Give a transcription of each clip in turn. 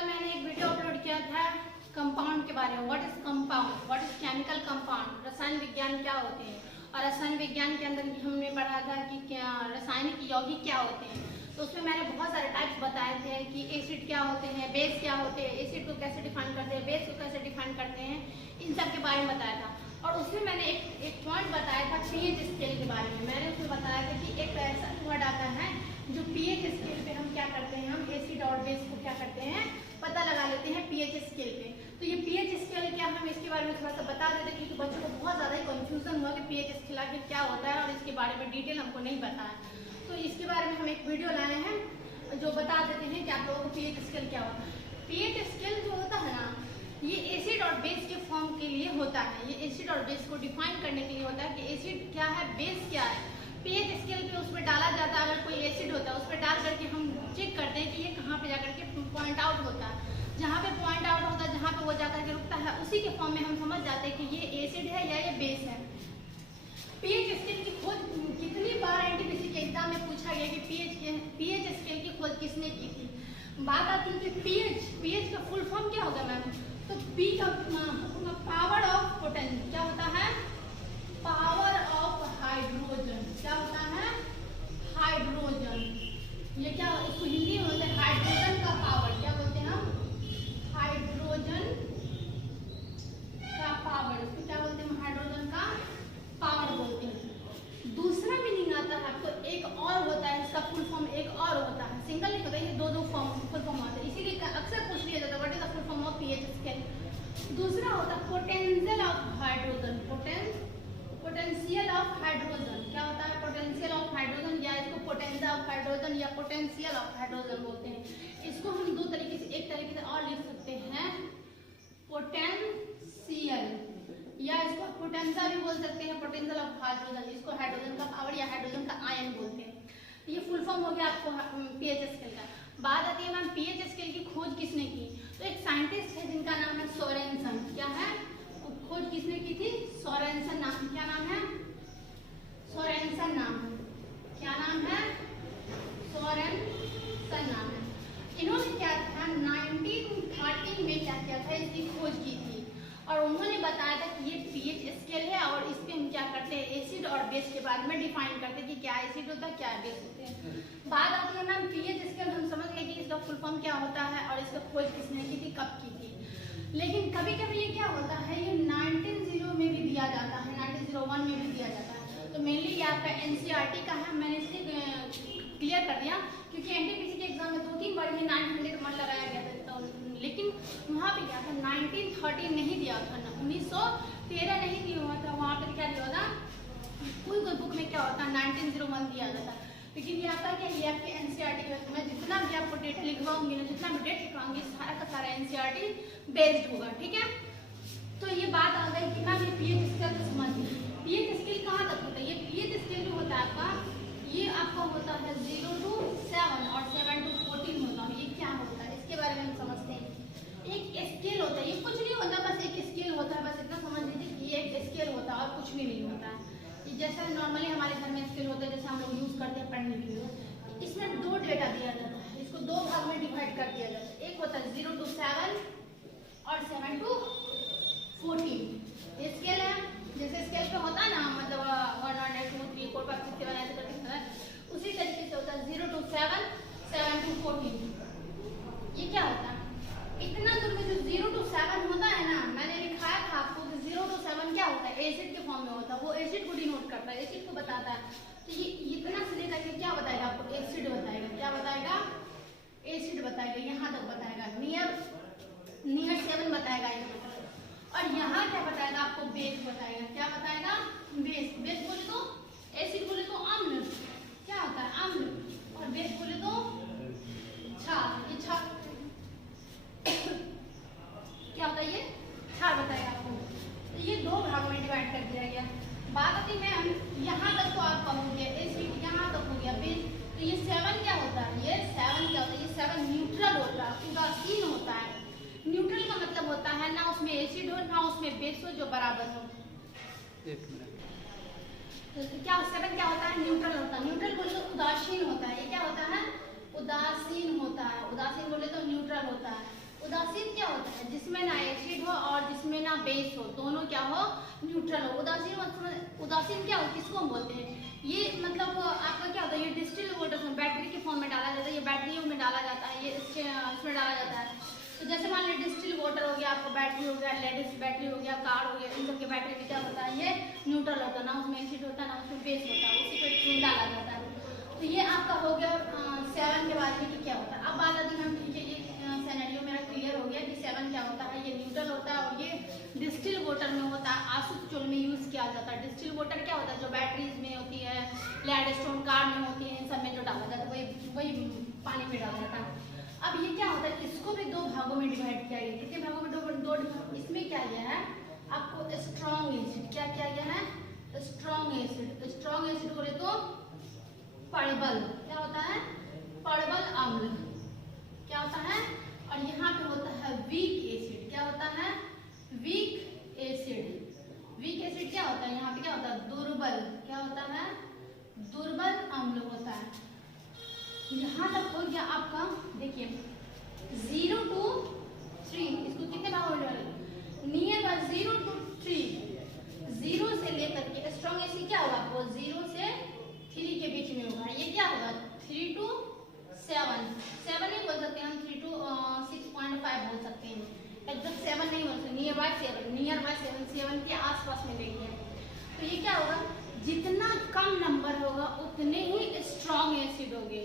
कल मैंने एक वीडियो अपलोड किया था कंपाउंड के बारे में। What is compound, what is chemical compound, रसायन विज्ञान क्या होते हैं। और रसायन विज्ञान के अंदर हमने पढ़ा था कि क्या रासायनिक यौगिक क्या होते हैं। तो उसमें मैंने बहुत सारे टाइप्स बताए थे कि एसिड क्या होते हैं, बेस क्या होते हैं, एसिड को कैसे डिफाइन करते हैं, बेस को कैसे डिफाइन करते हैं, इन सब के बारे में बताया था। और उसमें मैंने एक पॉइंट बताया था पीएच स्केल के बारे में। मैंने उसमें बताया था कि एक ऐसा वर्ड आता है जो पीएच स्केल पे हम क्या करते हैं, हम एसिड और बेस को क्या करते हैं, पता लगा लेते हैं पीएच स्केल पे। तो ये पीएच स्केल क्या, हम इसके बारे में थोड़ा सा बता देते क्योंकि बच्चों को बहुत ज़्यादा कंफ्यूजन हुआ कि पीएच स्केल आखिर क्या होता है और इसके बारे में डिटेल हमको नहीं पता है। तो इसके बारे में हम एक वीडियो लाए हैं जो बता देते हैं कि आप लोगों को पीएच स्केल क्या होता है। पीएच स्केल जो होता है ना, ये एसिड और बेस के फॉर्म के लिए होता है। ये एसिड और बेस को डिफाइन करने के लिए होता है कि एसिड क्या है, बेस क्या है। पीएच स्केल पे उसमें डाला जाता है, अगर कोई एसिड होता है उस पर डाल करके हम चेक करते हैं कि ये कहाँ पे जाकर के पॉइंट आउट होता है। जहाँ पे पॉइंट आउट होता है, जहाँ पे वो जाकर के रुकता है, उसी के फॉर्म में हम समझ जाते हैं कि ये एसिड है या ये बेस है। पीएच स्केल की खोज कितनी बार एनटीपीसी के एग्जाम में पूछा गया कि पीएच स्केल की खोज किसने की थी। बात आती है कि पीएच का फुल फॉर्म क्या होगा मैम। तो पी का पावर ऑफ पोटेंशियल क्या होता है, पावर ऑफ हाइड्रोजन। क्या होता है, हाइड्रोजन। ये क्या, इसको हिंदी में बोलते हैं हाइड्रोजन का पावर। क्या बोलते हैं हम, हाइड्रोजन का पावर। इसको क्या बोलते हैं, हाइड्रोजन का पावर बोलते हैं। दूसरा मीनिंग आता है आपको, एक और होता है, इसका फुल फॉर्म एक और होता है, सिंगल नहीं होता, ये दो फॉर्म फुल फॉर्म होता है। इसीलिए अक्सर पूछ लिया जाता है what is the full form of pH scale. दूसरा होता है potential of hydrogen. Potential of hydrogen क्या होता है, पोटेंशियल ऑफ हाइड्रोजन, या इसको पोटेंशियल ऑफ हाइड्रोजन या पोटेंशियल ऑफ हाइड्रोजन बोलते हैं। इसको हम दो तरीके से, एक तरीके से और लिख सकते हैं पोटेंशियल, या इसको पोटेंशियल भी बोल सकते हैं, पोटेंशियल ऑफ हाइड्रोजन। इसको हाइड्रोजन का पावर या हाइड्रोजन का आयन बोलते हैं। तो ये फुल फॉर्म हो गया आपको पीएच स्केल का। बात आती है मैम पीएच स्केल की खोज किसने की। तो एक साइंटिस्ट है जिनका नाम है सोरेनसन। क्या है, खोज किसने की थी, सोरेनसन नाम। क्या नाम है, सोरेनसन नाम है। क्या नाम है, सोरेनसन नाम है। इन्होंने क्या था 1913 में क्या किया था, इसकी खोज की थी। और उन्होंने बताया था कि ये पीएच स्केल है और इस पे हम क्या करते हैं, एसिड और बेस के बारे में डिफाइन करते हैं कि क्या एसिड होता है, क्या बेस होते हैं। बात आती है मैम पीएच स्केल, हम समझ गए कि इसका फुल फॉर्म क्या होता है और इसका खोज किसने की थी, कब की थी। लेकिन कभी कभी ये क्या होता है, ये 1900 में भी दिया जाता है, 1901 में भी दिया जाता है। तो मेनली ये आपका एनसीईआरटी का है, मैंने इसे क्लियर कर दिया क्योंकि एनटीपीसी के एग्जाम में 2-3 बार ये 900 लगाया गया था। लेकिन वहाँ पे क्या था, 1913 नहीं दिया था, 1913 नहीं दिया हुआ था। वहाँ पे क्या दिया था, कोई बुक में क्या होता है 1901 दिया जाता। लेकिन ये आपका क्या, ये आपके एनसीईआरटी के, मैं जितना भी आपको डेटा लिखवाऊंगी ना, जितना भी डेट लिखवाऊंगी, सारा का सारा एनसीईआरटी बेस्ड होगा, ठीक है। तो ये बात आ गई कि मैम ये पीएच स्केल तो समझ गई। पीएच स्केल कहाँ तक होता है, ये पीएच स्केल जो होता है आपका, ये आपका होता है 0 to 7 और 7 to 14 होता है। ये क्या होता है, इसके बारे में हम समझते हैं। एक स्केल होता है, ये कुछ नहीं होता, बस एक स्केल होता है, बस इतना समझ लीजिए कि ये एक स्केल होता है और कुछ भी नहीं होता है। जैसा नॉर्मली हमारे घर में स्केल होता है, जैसे हम लोग यूज करते हैं पढ़ने के लिए। इसमें दो डेटा दिया जाता है, इसको दो भाग में डिवाइड कर दिया जाता है। एक होता है 0 to 7 और 7 to 14। ये स्केल है, जैसे स्केल पे होता है ना, मतलब 1 1 2 3 4 5 6 7 ऐसे करके, उसी तरीके से होता है 0 to 7 7 to 14। ये क्या होता है, इतना दूर में जो 0 to 7 होता है ना, मैंने लिखाया था आपको कि 0 to 7 क्या होता है, एसिड के फॉर्म में होता है। वो एसिड को डिनोट करता है, एसिड को बताता है। तो ये इतना से लेकर के क्या बताएगा आपको, एसिड बताएगा। क्या बताएगा, एसिड बताएगा, यहाँ तक बताएगा, नियर 7 बताएगा यहाँ। और यहाँ क्या बताएगा आपको, बेस बताएगा। क्या बताएगा, बेस। बेस बोले तो, एसिड बोले तो अम्ल, क्या होता है अम्ल, और बेस बोले तो क्षार। ये क्षार क्या होता है, ये क्षार बताएगा आपको। तो ये दो भाग में डिवाइड कर दिया गया। बात आती है मैम यहाँ तक तो आप कहोगे एसिड, यहाँ तक हो गया बेस। तो ये 7 क्या होता है, ये 7 क्या होता है, ये 7 न्यूट्रल होता है, उदासीन होता है। न्यूट्रल का मतलब होता है ना उसमें एसिड हो ना उसमें बेस हो, जो बराबर हो। एक मिनट, तो क्या 7 क्या होता है, न्यूट्रल होता है। न्यूट्रल बोले तो उदासीन होता है। ये क्या होता है, उदासीन होता है। उदासीन बोले तो न्यूट्रल होता है। बेस हो, दोनों क्या हो, न्यूट्रल हो। उदासीन क्या हो, किसको हम बोलते हैं, ये मतलब आपका क्या होता है, ये डिस्टिल वाटर में बैटरी के फॉर्म में डाला जाता है, ये बैटरियों में डाला जाता है, ये इसमें डाला जाता है। तो जैसे मान लीजिए डिस्टिल वाटर हो गया, आपका बैटरी हो गया, लेड बैटरी हो गया, कार हो गया, इन सब के बैटरी में क्या होता है, ये न्यूट्रल होता है, ना उसमें एसिड होता है ना उसमें बेस होता है, उसी पे डाला जाता है। तो ये आपका हो गया 7 के बारे में कि क्या होता है। अब बात आती है हम, ठीक है ये सिनेरियो मेरा क्लियर हो गया कि 7 क्या होता है, ये न्यूट्रल होता है और ये डिस्टिल वाटर में होता है, आसुत चूल में यूज किया जाता है। डिस्टिल वाटर क्या होता है, जो बैटरीज में होती है, लेड स्टोन कार में होती है, इन सब में जो डाला जाता है वही पानी में डाला जाता है। अब ये क्या होता है, इसको भी 2 भागों में डिवाइड किया गया। कितने भागों में, दो इसमें क्या गया है आपको, स्ट्रॉन्ग एसिड, क्या किया गया है, स्ट्रॉन्ग एसिड। स्ट्रॉन्ग एसिड बोले तो परबल, क्या होता है, परबल अम्ल क्या होता है, और यहाँ पे होता है वीक एसिड, क्या होता है, वीक एसिड। वीक एसिड क्या होता है, यहाँ पे क्या होता है, दुर्बल, क्या होता है, दुर्बल अम्ल होता है। यहाँ तक हो गया आपका, देखिए 0 to 3, इसको कितने भागों में डिवाइड, नियर बाय 0 to 3, 0 से लेकर के स्ट्रॉन्ग एसिड क्या होगा आपको, 0 से 3 के बीच में होगा। ये क्या होगा 3 to 7, 7 नहीं बोल सकते हम, 3 to 6.5 बोल सकते हैं, एग्जैक्ट 7 नहीं बोल सकते, नियर बाय 7, 7 के आसपास में लेंगे। तो ये क्या होगा, जितना कम नंबर होगा उतने ही स्ट्रॉन्ग एसिड होंगे।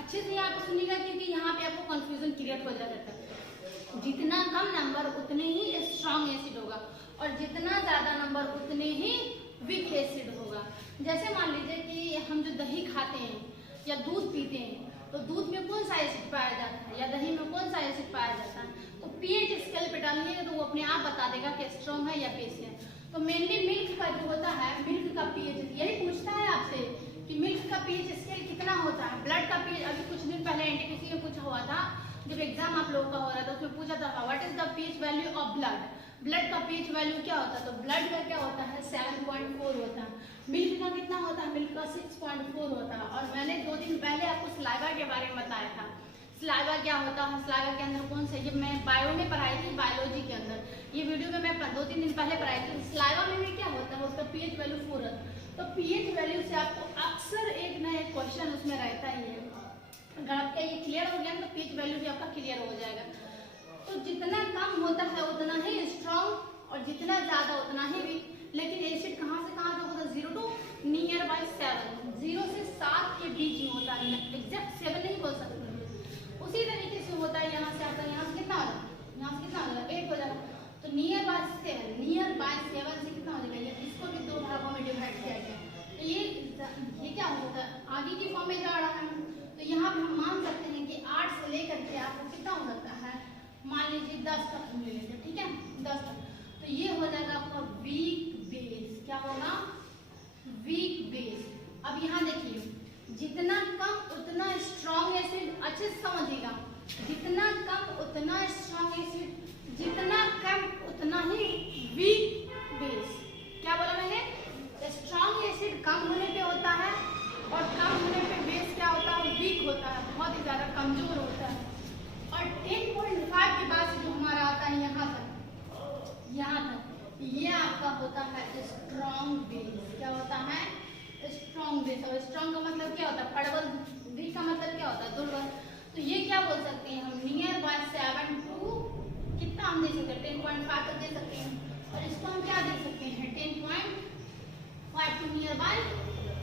अच्छे से आप सुनिएगा क्योंकि यहाँ पे आपको कंफ्यूजन क्रिएट हो जाता है। जितना कम नंबर उतने ही स्ट्रॉन्ग एसिड होगा और जितना ज्यादा नंबर उतने ही वीक एसिड होगा। जैसे मान लीजिए कि हम जो दही खाते हैं या दूध पीते हैं, तो दूध में कौन सा एसिड पाया जाता है या दही में कौन सा एसिड पाया जाता है, तो पीएच स्केल पे डालिएगा तो वो अपने आप बता देगा कि स्ट्रॉन्ग है या बेस है। तो मेनली मिल्क का जो होता है, मिल्क का पीएच यही पूछता है आपसे कि मिल्क का पीएच स्केल कितना होता है। ब्लड का पीएच अभी कुछ दिन पहले एनटीपीसी में पूछा हुआ था, जब एग्जाम आप लोगों का हो रहा था, उसमें पूछा था what is the pH value of blood. Blood का पीएच वैल्यू क्या होता है, तो ब्लड का क्या होता है 7.4 होता है। मिल्क का कितना होता है, मिल्क का 6.4 होता है। और मैंने 2 दिन पहले आपको सलाइवा के बारे में बताया था, सलाइवा क्या होता है, सलाइवा के अंदर कौन से, ये मैं बायो में पढ़ाई थी, बायोलॉजी के अंदर, ये वीडियो में मैं 2-3 दिन पहले पढ़ाई थी। सलाइवा में क्या होता है, उसका पीएच वैल्यू 4 है। तो पीएच वैल्यू से आपको अक्सर एक ना एक क्वेश्चन उसमें रहता ही है। अगर आपका ये क्लियर हो गया तो पीएच वैल्यू भी आपका क्लियर हो जाएगा। तो जितना कम होता है उतना ही स्ट्रॉन्ग और जितना ज्यादा उतना ही वीक। लेकिन एसिड कहाँ से कहाँ तक होता है, 0 to नियर बाय 7, 0 से 7 के बीच में होता है, एग्जैक्ट 7 नहीं बोल सकते। उसी तरीके से होता है, यहाँ से आता है, यहाँ से कितना हो जाएगा, यहाँ से कितना हो जाएगा 8 हो जाएगा। तो नियर बाय 7, नियर बाय 7 से कितना हो जाएगा, इसको भी 2 भागों में डिवाइड किया गया। तो ये क्या होता है, आगे की फॉर्म में जा रहा है। तो यहाँ पे हम मान सकते हैं कि 8 से लेकर के आपको कितना हो सकता है, मान लीजिए 10 तक हम ले लेंगे, ठीक है 10 तक। तो ये हो जाएगा आपका वीक बेस, क्या होगा, वीक बेस। अब यहाँ देखिए, जितना कम उतना स्ट्रॉन्ग एसिड, अच्छे से समझिएगा, जितना कम उतना स्ट्रॉन्ग एसिड, जितना कम उतना ही वीक बेस। क्या बोला मैंने, स्ट्रॉन्ग एसिड कम होने पे होता है और कम होने पे बेस क्या होता है, वीक होता है, बहुत ही ज्यादा कमजोर होता है। और 10.5 के बाद जो हमारा आता है यहाँ तक, ये आपका होता है स्ट्रॉन्ग बेस। क्या होता है, स्ट्रॉन्ग बेस। और स्ट्रॉन्ग का मतलब क्या होता है, प्रबल। वीक का मतलब क्या होता है, दुर्बल। तो ये क्या बोल सकते हैं हम, नियर बाय 7 टू कितना हम दे सकते हैं, 10.5 तक दे सकते हैं। और इसको हम क्या दे सकते हैं, 10.5 टू नियर बाय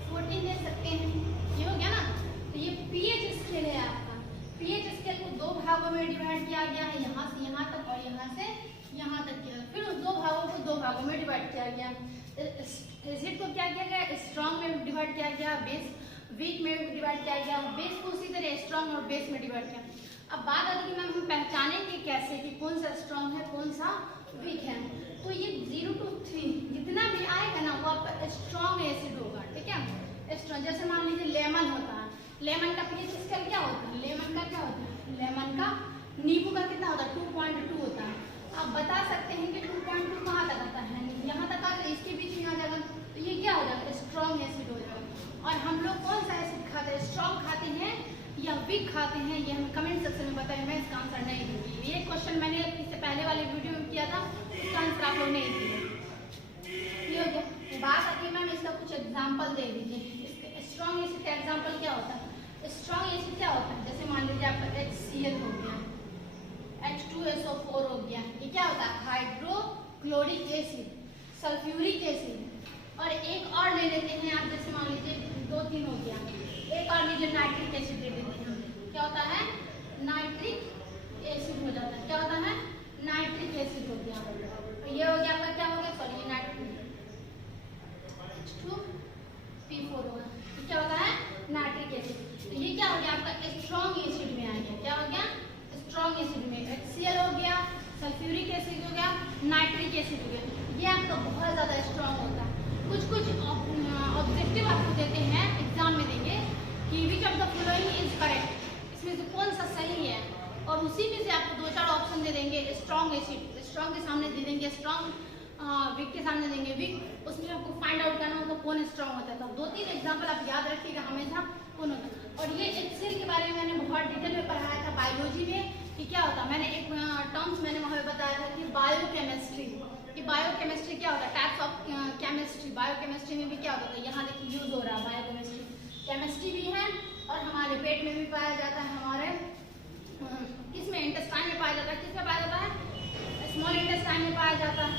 14 दे सकते हैं। ये हो गया ना। तो ये पीएच स्केल है आपका। पीएच स्केल को 2 भागों में डिवाइड किया गया है, यहाँ से यहाँ तक और यहाँ से यहाँ तक किया। फिर उस 2 भागों को 2 भागों में डिवाइड किया गया। एसिड को क्या किया गया, स्ट्रॉन्ग में डिवाइड किया गया, बेस वीक में डिवाइड किया गया, बेस को उसी तरह स्ट्रॉन्ग और बेस में डिवाइड किया। अब बात आती है कि मैम हम पहचानेंगे कैसे कि कौन सा स्ट्रॉन्ग है कौन सा वीक है। तो ये 0 to 3 जितना भी आएगा ना वो आपका स्ट्रॉन्ग एसिड होगा, ठीक है। स्ट्रॉन्ग जैसे मान लीजिए लेमन होता है, लेमन का पीएच स्केल क्या होता है, लेमन का क्या होता है, लेमन का, नींबू का कितना होता है 2.2 होता है। आप बता सकते हैं कि 2.2 कहाँ तक आता है, यहाँ तक आ जाए, इसके बीच में आ जाएगा। तो ये क्या हो जाएगा, स्ट्रॉन्ग एसिड हो जाएगा। और हम लोग कौन सा एसिड खाते हैं, स्ट्रॉन्ग खाते हैं या विक खाते हैं, ये हमें कमेंट सेक्शन में बताएं, मैं इसका आंसर नहीं दूंगी। ये क्वेश्चन मैंने इससे पहले वाले वीडियो में किया था, उसका आंसर आप लोग नहीं दिए। ये हो गया। बात आती है मैम इसका कुछ एग्जाम्पल दे दीजिए। स्ट्रॉन्ग एसिड का एग्जाम्पल क्या होता है? स्ट्रॉन्ग एसिड क्या होता है? जैसे मान लीजिए आपका HCl हो गया, H2SO4 हो गया, ये क्या होता है? Hydrochloric acid, sulphuric acid. और एक और ले लेते हैं आप, जैसे मान लीजिए 2-3 हो गया, एक और लीजिए नाइट्रिक एसिड ले लेते हैं। क्या होता है? नाइट्रिक एसिड हो जाता है। क्या होता है? नाइट्रिक एसिड हो गया। तो ये हो गया आपका, क्या हो गया, सॉरी, नाइट्रिक H2P4 होगा। तो क्या होता है? Nitric acid. तो ये क्या हो गया आपका? स्ट्रॉन्ग एसिड में आ गया। क्या हो गया? स्ट्रॉन्ग एसिड में HCl हो गया, सल्फ्यूरिक एसिड हो गया, नाइट्रिक एसिड हो गया। ये आपका बहुत ज्यादा स्ट्रॉन्ग होता है। कुछ ऑब्जेक्टिव आपको देते हैं, एग्जाम में देंगे कि which of the following is correct, इसमें से कौन सा सही है, और उसी में से आपको 2-4 ऑप्शन दे देंगे। स्ट्रॉन्ग एसिड, स्ट्रॉन्ग के सामने दे देंगे स्ट्रॉन्ग, विक के सामने देंगे विक, उसमें आपको फाइंड आउट करना होगा कौन स्ट्रॉन्ग होता है। तो 2-3 एग्जाम्पल आप याद रखिएगा हमेशा कौन होता है। और ये HCl के बारे में मैंने बहुत डिटेल में पढ़ाया था बायोलॉजी में कि क्या होता है। मैंने एक टर्म्स मैंने वहाँ पे बताया था कि बायोकेमिस्ट्री, कि बायोकेमिस्ट्री क्या होता है, टाइप्स ऑफ केमिस्ट्री। बायोकेमिस्ट्री में भी क्या होता है, यहाँ देखिए यूज हो रहा है बायोकेमिस्ट्री। केमिस्ट्री भी है और हमारे पेट में भी पाया जाता है, हमारे किसमें, इंटेस्टाइन में पाया जाता है। किसमें पाया जाता है? स्मॉल इंटेस्टाइन में पाया जाता है,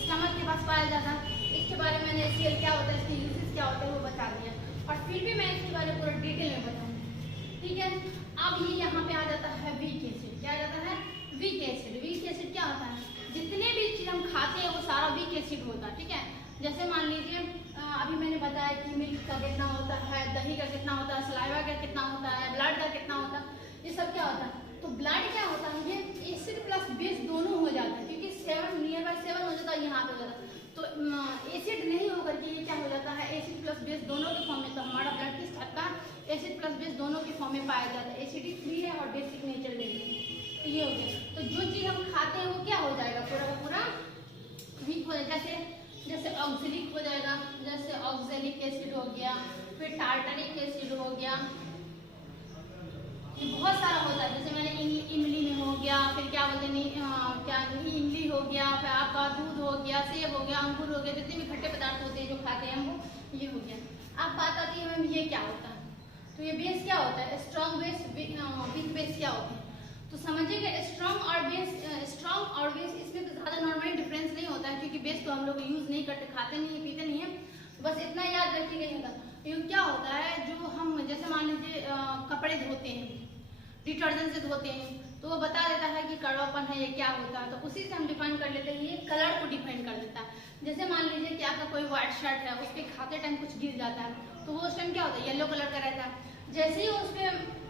स्टमक के पास पाया जाता है। इसके बारे में मैंने HCl क्या होता है, इसके यूजेस क्या होते हैं वो बता दिया, और फिर भी मैं इसके बारे में पूरा डिटेल में बताऊंगी। ठीक है, अब ये यहाँ पे आ जाता है वीक एसिड। क्या आ जाता है? Weak acid. वीक एसिड क्या होता है? जितने भी चीज हम खाते हैं वो सारा वीक एसिड होता है। ठीक है, जैसे मान लीजिए अभी मैंने बताया कि मिल्क का कितना होता है, दही का कितना होता है, सलाइवा का कितना होता है, ब्लड का कितना होता है, ये सब क्या होता है। तो ब्लड क्या होता है, ये एसिड प्लस बेस दोनों हो जाता है, क्योंकि 7 नियर बाय 7 हो जाता है, यहाँ पे हो जाता है। तो एसिड नहीं होकर के ये क्या हो जाता है, एसिड प्लस बेस दोनों के फॉर्म में। तो हमारा ब्लड किस टाइप का? एसिड प्लस बेस दोनों के फॉर्म में पाया जाता है। एसिडिक फ्री है और बेसिक नेचर में है। तो ये हो गया। तो जो चीज हम खाते हैं वो क्या हो जाएगा, पूरा का पूरा वीक हो जाएगा। जैसे ऑक्जेलिक हो जाएगा, जैसे ऑक्जेलिक एसिड हो गया, फिर टार्टरिक एसिड हो गया, ये बहुत सारा होता है। जैसे मैंने इमली में हो गया, फिर क्या बोलते हैं, क्या इमली हो गया, फिर आपका दूध हो गया, सेब हो गया, अंगूर हो गया, जितने भी खट्टे पदार्थ होते हैं जो खाते हैं हम वो, ये हो गया। अब बात आती है मैम ये क्या होता है। तो ये बेस क्या होता है? स्ट्रॉन्ग बेस, वीक बेस क्या होते हैं? तो समझिएगा स्ट्रॉन्ग और बेस, स्ट्रॉन्ग और बेस इसमें तो ज़्यादा नॉर्मली डिफरेंस नहीं होता है, क्योंकि बेस तो हम लोग यूज़ नहीं करते, खाते नहीं है, पीते नहीं है। बस इतना याद रखिएगा। ये क्या होता है, जो हम जैसे मान लीजिए कपड़े धोते हैं, डिटर्जेंट से धोते हैं, तो वो बता देता है कि कड़वापन है, ये क्या होता है। तो उसी से हम डिफाइन कर लेते हैं, ये कलर को डिफाइन कर देता है। जैसे मान लीजिए कि आपका कोई व्हाइट शर्ट है, उस पर खाते टाइम कुछ गिर जाता है, तो वो उस टाइम क्या होता है, येलो कलर का रहता है। जैसे ही उस पर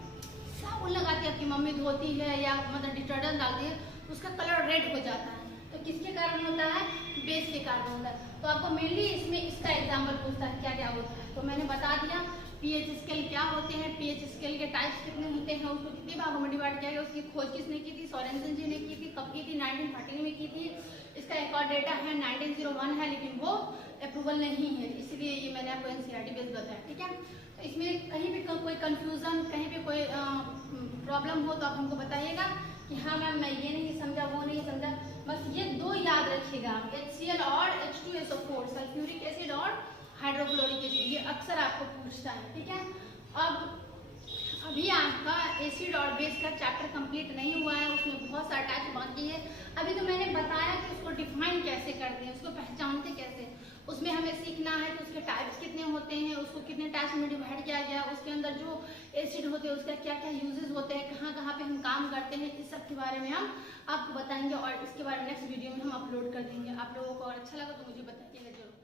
साबुन लगाती है आपकी मम्मी, धोती है या मतलब डिटर्जेंट डालती है, उसका कलर रेड हो जाता है। तो किसके कारण होता है? बेस के कारण होता है। तो आपको मेनली इसमें इसका एग्जाम्पल पूछता है क्या क्या होता है। तो मैंने बता दिया पीएच स्केल क्या होते हैं, पीएच स्केल के टाइप्स कितने होते हैं, उसको कितने भागों में डिवाइड किया गया, उसकी खोज किसने की थी? सोरेनसन जी ने की थी। कब की थी? 1913 में की थी। इसका एक और डेटा है 1901 है, लेकिन वो अप्रूवल नहीं है, इसलिए ये मैंने आपको एनसीईआरटी बेस बताया। ठीक है, तो इसमें कहीं भी कोई कंफ्यूजन, कहीं भी कोई प्रॉब्लम हो तो आप हमको बताइएगा कि हाँ मैम मैं ये नहीं समझा, वो नहीं समझा। बस ये 2 याद रखिएगा, HCl और H2SO4, सल्फ्यूरिक एसिड और हाइड्रोक्लोरिक एसिड, ये अक्सर आपको पूछता है। ठीक है, अब अभी आपका एसिड और बेस का चैप्टर कंप्लीट नहीं हुआ है, उसमें बहुत सारा टाइप बाकी है। अभी तो मैंने बताया कि उसको डिफाइन कैसे करते हैं, उसको पहचानते कैसे, उसमें हमें सीखना है कि उसके टाइप्स कितने होते हैं, उसको कितने टाइप्स में डिवाइड किया गया है, उसके अंदर जो एसिड होते हैं उसका क्या क्या यूजेस होते हैं, कहाँ कहाँ पे हम काम करते हैं, इस सब के बारे में हम आपको बताएंगे और इसके बारे में नेक्स्ट वीडियो में हम अपलोड कर देंगे। आप लोगों को और अच्छा लगा तो मुझे बताइएगा जरूर।